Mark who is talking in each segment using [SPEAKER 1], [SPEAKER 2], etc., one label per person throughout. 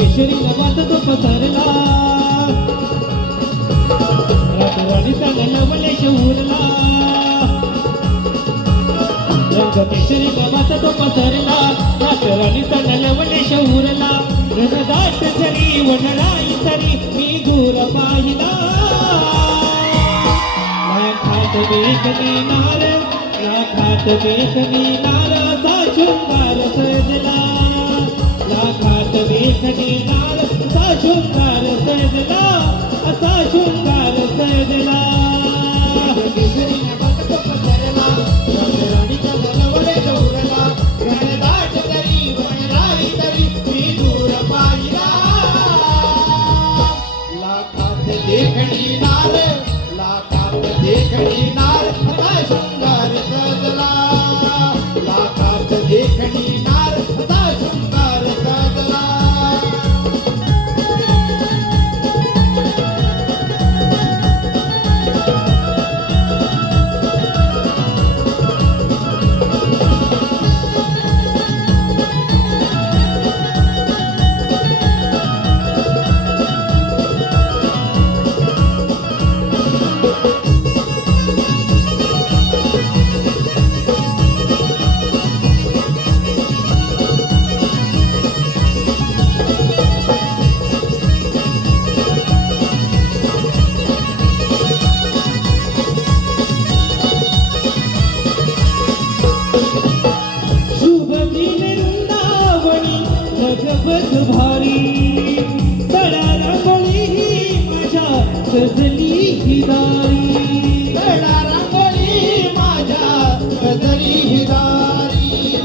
[SPEAKER 1] रंग केशरी नवात तो पसरला. राणीचा नलवले शौरला रंग केशरी नवात तो पसरला. राणीचा नलवले शौरला रणदाट जरी वनराई तरी मी दूर पाहिला. लाखात वेगनी नार लाखात वेगनी नार असा शृंगार सजला.
[SPEAKER 2] देखणी नार लाखात देखणी नार
[SPEAKER 1] भगवत भारी सडा रांगोळी ही माझ्या सजली ही दारी.
[SPEAKER 2] कडा रांगोळी माझ्या सजली ही दारी.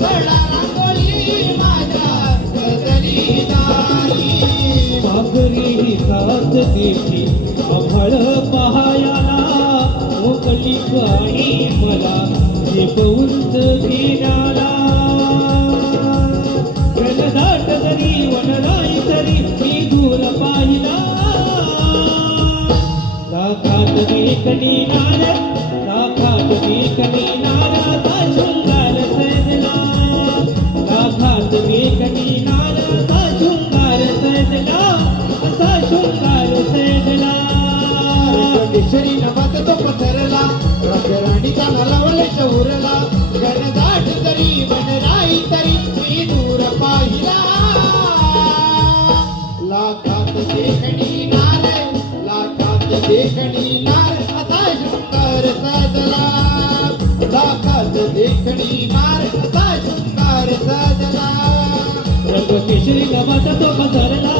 [SPEAKER 2] कडा रांगोळी माझ्या गजरी दारी.
[SPEAKER 1] भाकरी ही साथ देशी आभाळ पहायाला. मोकली पाणी मला झेपवून घेण्याला. घनदाट जरी वनराई तरी मी दूर पाहिला लाखात देखणी नार लाखात देखणी नाराचा शृंगार सजला लाखात देखणी नाराचा शृंगार सजला असा शृंगार सजला
[SPEAKER 2] केशरी नवात तो पसरला देखणी नार आता शृंगार सजला. लाखात देखणी नार आता शृंगार सजला.
[SPEAKER 1] रंग केशरी नवाचा तो पसरला.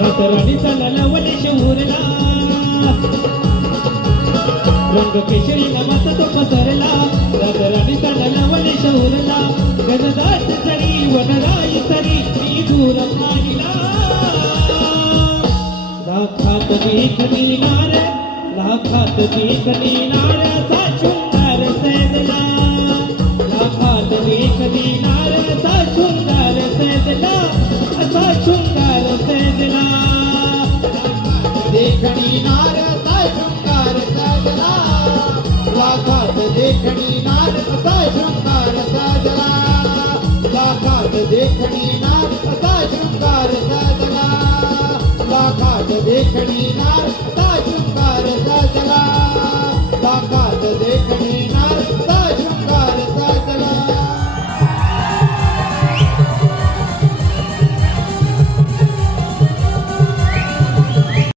[SPEAKER 1] रातराणीचा नलावले शौरला रंग केशरी नामाचा तो पसरला. रातराणीचा नलावले शौरला मी दूर पाहिला लाखात देखणी नार लाखात देखणी नाराचा शृंगार सजला. लाखात देखणी नाराचा सुंदर सैदला असा सुंदर सैदला
[SPEAKER 2] देखणी नारता सुंदर सैदला लाखात देखणी नारता सुंदर सैदला लाखात देखणी नारता शृंगार सजला लाखात देखणी नारता